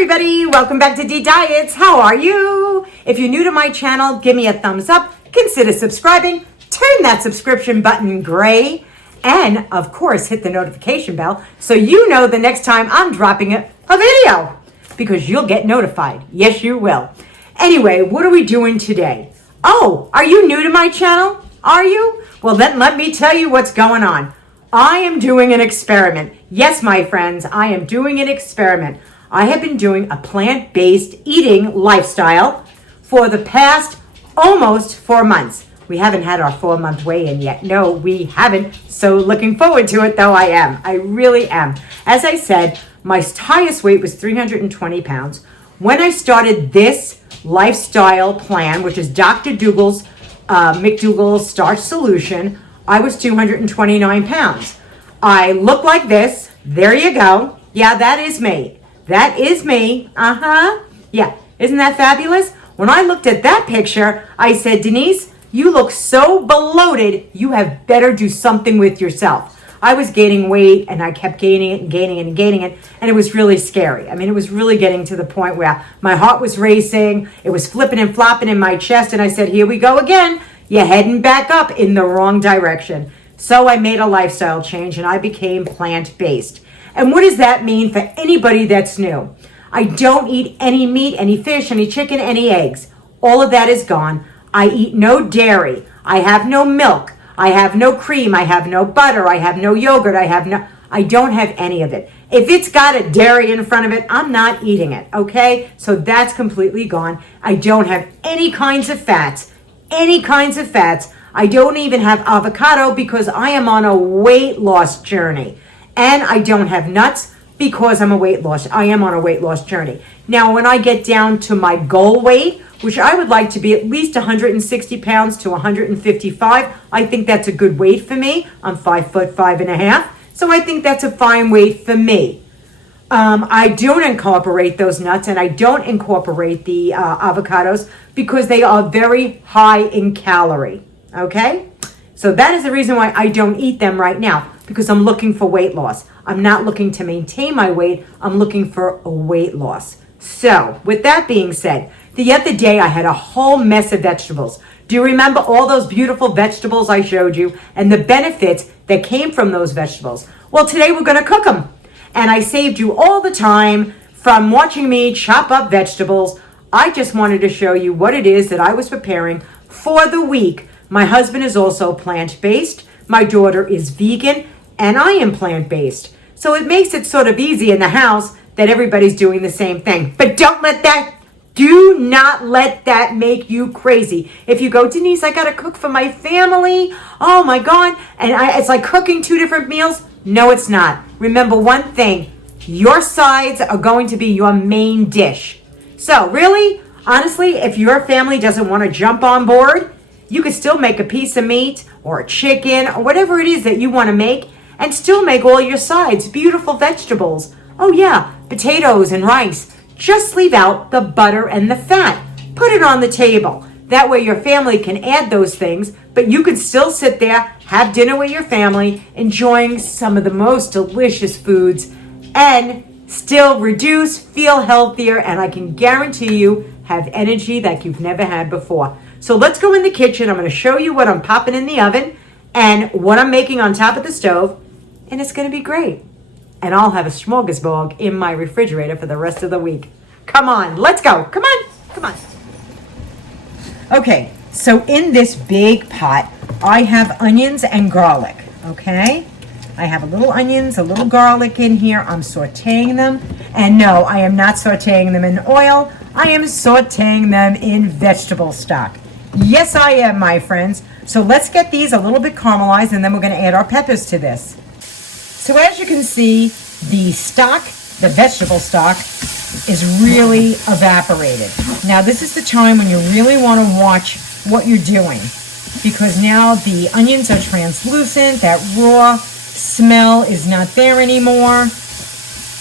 everybody, welcome back to deediets. How are you? If you're new to my channel, give me a thumbs up, consider subscribing, turn that subscription button gray, and of course hit the notification bell so you know the next time I'm dropping a video, because you'll get notified. Yes, you will. Anyway, what are we doing today? Oh, are you new to my channel? Are you? Well, then let me tell you what's going on. I am doing an experiment. Yes, my friends, I am doing an experiment. I have been doing a plant-based eating lifestyle for the past almost 4 months. We haven't had our 4-month weigh-in yet. No, we haven't. So looking forward to it, though I am. I really am. As I said, my highest weight was 320 pounds. When I started this lifestyle plan, which is Dr. McDougall's starch solution, I was 229 pounds. I look like this. There you go. Yeah, that is me. That is me. Yeah, isn't that fabulous? When I looked at that picture, I said, Denise, you look so bloated. You have better do something with yourself. I was gaining weight and I kept gaining it and gaining it and gaining it. And it was really scary. I mean, it was really getting to the point where my heart was racing. It was flipping and flopping in my chest. And I said, here we go again. You're heading back up in the wrong direction. So I made a lifestyle change and I became plant-based. And what does that mean for anybody that's new? I don't eat any meat, any fish, any chicken, any eggs. All of that is gone. I eat no dairy. I have no milk. I have no cream. I have no butter. I have no yogurt. I don't have any of it. If it's got a dairy in front of it, I'm not eating it, okay? So that's completely gone. I don't have any kinds of fats. I don't even have avocado because I am on a weight loss journey. And I don't have nuts because I am on a weight loss journey. Now, when I get down to my goal weight, which I would like to be at least 160 pounds to 155, I think that's a good weight for me. I'm 5'5.5", so I think that's a fine weight for me. I don't incorporate those nuts and I don't incorporate the avocados because they are very high in calorie, okay? So that is the reason why I don't eat them right now, because I'm looking for weight loss. I'm not looking to maintain my weight. I'm looking for a weight loss. So with that being said, the other day I had a whole mess of vegetables. Do you remember all those beautiful vegetables I showed you and the benefits that came from those vegetables? Well, today we're going to cook them. And I saved you all the time from watching me chop up vegetables. I just wanted to show you what it is that I was preparing for the week. My husband is also plant-based. My daughter is vegan, and I am plant-based. So it makes it sort of easy in the house that everybody's doing the same thing. But do not let that make you crazy. If you go, Denise, I got to cook for my family. Oh my God. And it's like cooking 2 different meals. No, it's not. Remember one thing, your sides are going to be your main dish. So really, honestly, if your family doesn't want to jump on board, you could still make a piece of meat or a chicken or whatever it is that you want to make and still make all your sides beautiful vegetables. Oh yeah, potatoes and rice. Just leave out the butter and the fat. Put it on the table. That way your family can add those things, but you can still sit there, have dinner with your family, enjoying some of the most delicious foods, and still reduce, feel healthier, and I can guarantee you have energy like you've never had before. So let's go in the kitchen. I'm going to show you what I'm popping in the oven and what I'm making on top of the stove, and it's going to be great. And I'll have a smorgasbord in my refrigerator for the rest of the week. Come on, let's go. Come on. Okay, so in this big pot, I have onions and garlic, okay? I have a little onions, a little garlic in here. I'm sauteing them. And no, I am not sauteing them in oil. I am sauteing them in vegetable stock. Yes, I am, my friends. So let's get these a little bit caramelized, and then we're going to add our peppers to this. So as you can see, the stock, the vegetable stock, is really evaporated. Now this is the time when you really want to watch what you're doing, because now the onions are translucent, that raw smell is not there anymore,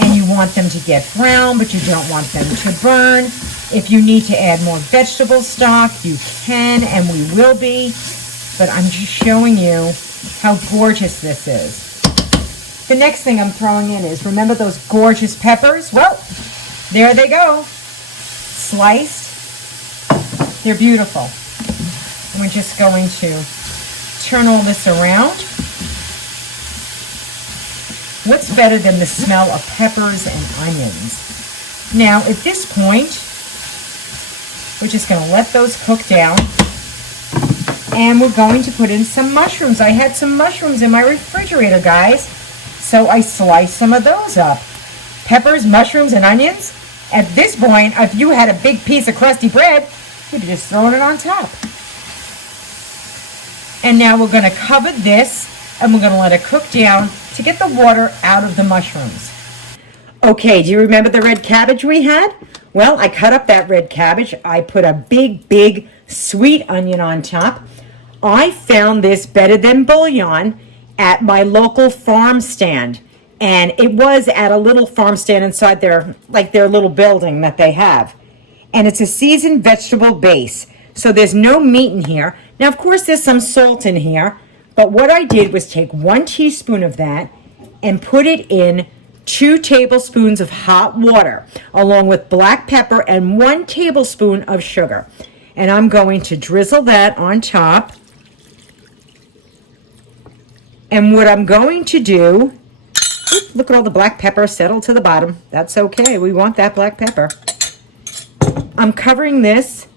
and you want them to get brown, but you don't want them to burn. If you need to add more vegetable stock, you can, and we will be, but I'm just showing you how gorgeous this is. The next thing I'm throwing in is, remember those gorgeous peppers? Well, There they go. Sliced. They're beautiful. And we're just going to turn all this around. What's better than the smell of peppers and onions? Now, at this point, we're just going to let those cook down. And we're going to put in some mushrooms. I had some mushrooms in my refrigerator, guys. So I sliced some of those up. Peppers, mushrooms, and onions. At this point, if you had a big piece of crusty bread, you'd be just throwing it on top. And now we're going to cover this, and we're going to let it cook down to get the water out of the mushrooms. Okay, do you remember the red cabbage we had? Well, I cut up that red cabbage. I put a big sweet onion on top. I found this better than bouillon at my local farm stand. And it was at a little farm stand inside their little building that they have. And it's a seasoned vegetable base. So there's no meat in here. Now, of course, there's some salt in here. But what I did was take 1 teaspoon of that and put it in 2 tablespoons of hot water, along with black pepper and 1 tablespoon of sugar. And I'm going to drizzle that on top. And what I'm going to do, look at all the black pepper settled to the bottom. That's okay. We want that black pepper. I'm covering this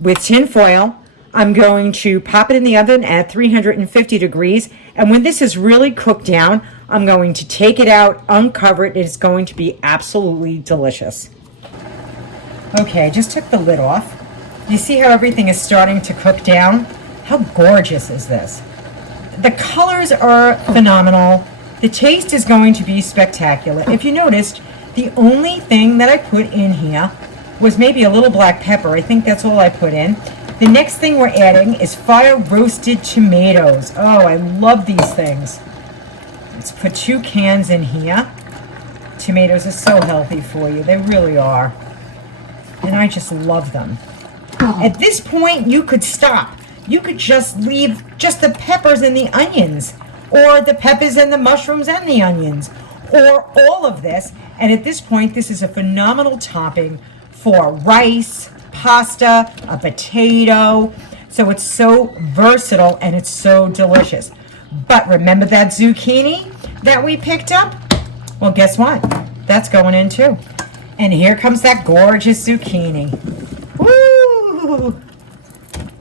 with tin foil. I'm going to pop it in the oven at 350 degrees. And when this is really cooked down, I'm going to take it out, uncover it. It's going to be absolutely delicious. Okay, I just took the lid off. You see how everything is starting to cook down? How gorgeous is this? The colors are phenomenal. The taste is going to be spectacular. If you noticed, the only thing that I put in here was maybe a little black pepper. I think that's all I put in. The next thing we're adding is fire roasted tomatoes. Oh, I love these things. Let's put 2 cans in here. Tomatoes are so healthy for you. They really are. And I just love them. At this point, you could stop. You could just leave just the peppers and the onions, or the peppers and the mushrooms and the onions, or all of this. And at this point, this is a phenomenal topping for rice, pasta, a potato. So it's so versatile and it's so delicious. But remember that zucchini that we picked up? Well, guess what? That's going in too. And here comes that gorgeous zucchini. Woo!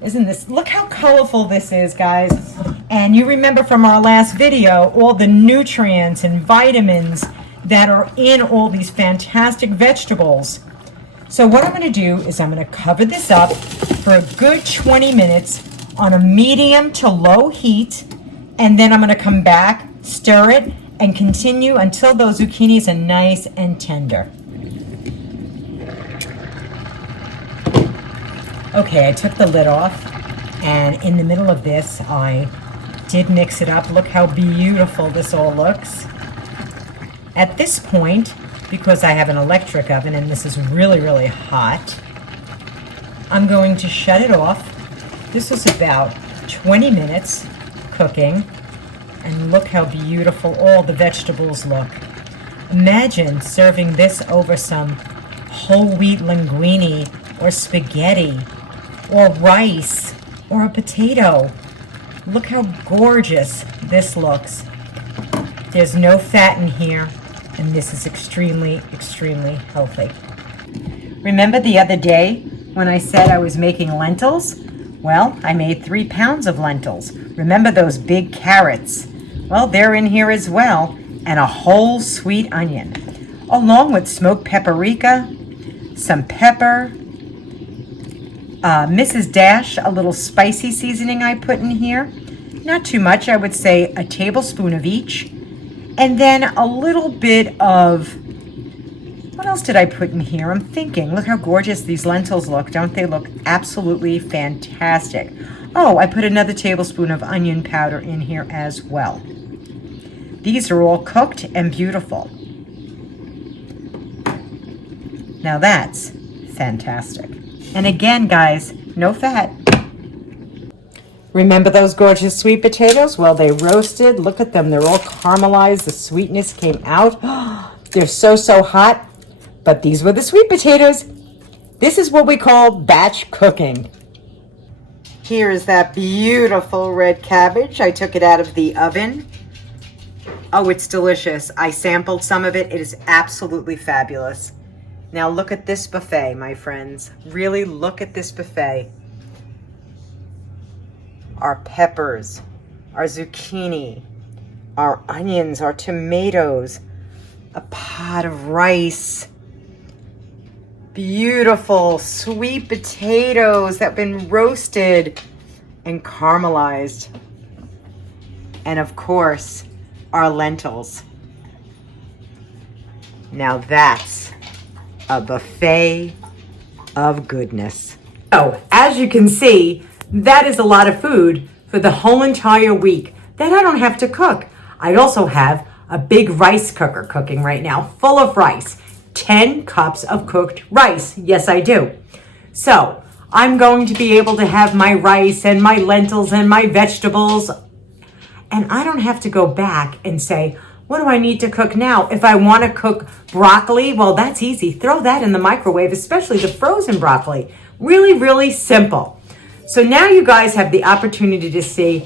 Isn't this, look how colorful this is, guys. And you remember from our last video, all the nutrients and vitamins that are in all these fantastic vegetables. So what I'm going to do is I'm going to cover this up for a good 20 minutes on a medium to low heat. And then I'm going to come back, stir it, and continue until those zucchinis are nice and tender. Okay, I took the lid off, and in the middle of this, I did mix it up. Look how beautiful this all looks. At this point, because I have an electric oven and this is really hot, I'm going to shut it off. This was about 20 minutes cooking, and look how beautiful all the vegetables look. Imagine serving this over some whole wheat linguine or spaghetti or rice or a potato. Look how gorgeous this looks. There's no fat in here, and this is extremely healthy. Remember the other day when I said I was making lentils? Well, I made 3 pounds of lentils. Remember those big carrots? Well, they're in here as well, and a whole sweet onion, along with smoked paprika, some pepper, Mrs. Dash, a little spicy seasoning I put in here. Not too much, I would say a tablespoon of each. And then a little bit of, what else did I put in here? I'm thinking, look how gorgeous these lentils look. Don't they look absolutely fantastic? Oh, I put another tablespoon of onion powder in here as well. These are all cooked and beautiful. Now that's fantastic. And again, guys, no fat. Remember those gorgeous sweet potatoes? Well, they roasted. Look at them. They're all caramelized. The sweetness came out. They're so hot. But these were the sweet potatoes. This is what we call batch cooking. Here is that beautiful red cabbage. I took it out of the oven. Oh, it's delicious. I sampled some of it. It is absolutely fabulous. Now look at this buffet, my friends. Really look at this buffet. Our peppers, our zucchini, our onions, our tomatoes, a pot of rice, beautiful sweet potatoes that have been roasted and caramelized, and of course, our lentils. Now that's a buffet of goodness. So, as you can see, that is a lot of food for the whole entire week that I don't have to cook. I also have a big rice cooker cooking right now, full of rice. 10 cups of cooked rice. Yes, I do. So, I'm going to be able to have my rice and my lentils and my vegetables. And I don't have to go back and say, what do I need to cook now? If I want to cook broccoli, well, that's easy. Throw that in the microwave, especially the frozen broccoli. Really, really simple. So now you guys have the opportunity to see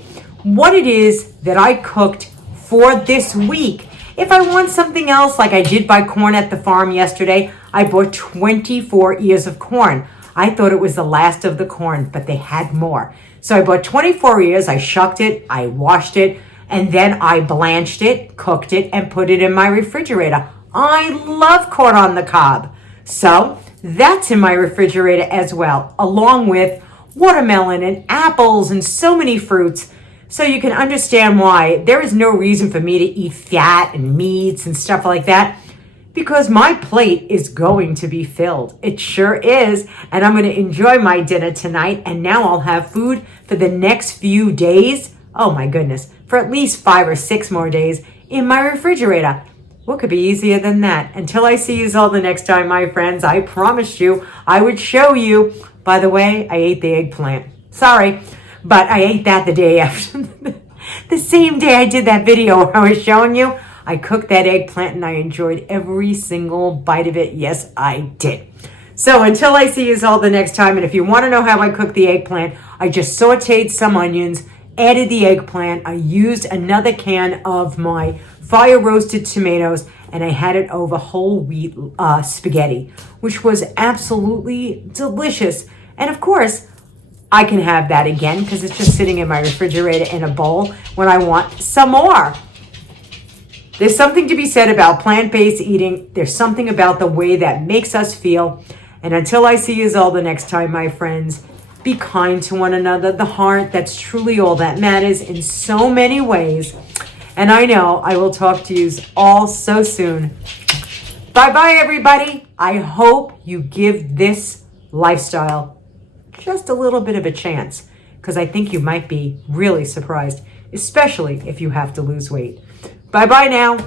what it is that I cooked for this week. If I want something else, like I did buy corn at the farm yesterday, I bought 24 ears of corn. I thought it was the last of the corn, but they had more. So I bought 24 ears, I shucked it, I washed it, and then I blanched it, cooked it, and put it in my refrigerator. I love corn on the cob. So that's in my refrigerator as well, along with watermelon and apples and so many fruits. So you can understand why there is no reason for me to eat fat and meats and stuff like that, because my plate is going to be filled. It sure is. And I'm going to enjoy my dinner tonight. And now I'll have food for the next few days. Oh my goodness, for at least 5 or 6 more days in my refrigerator. What could be easier than that? Until I see you all the next time, my friends, I promised you I would show you. By the way, I ate the eggplant. Sorry, but I ate that the day after. The same day I did that video where I was showing you, I cooked that eggplant and I enjoyed every single bite of it. Yes, I did. So until I see you all the next time, and if you want to know how I cook the eggplant, I just sauteed some onions, added the eggplant, I used another can of my fire roasted tomatoes, and I had it over whole wheat spaghetti, which was absolutely delicious. And of course, I can have that again because it's just sitting in my refrigerator in a bowl when I want some more. There's something to be said about plant-based eating. There's something about the way that makes us feel. And until I see you all the next time, my friends, be kind to one another. The heart, that's truly all that matters in so many ways. And I know I will talk to you all so soon. Bye-bye, everybody. I hope you give this lifestyle just a little bit of a chance, because I think you might be really surprised, especially if you have to lose weight. Bye-bye now.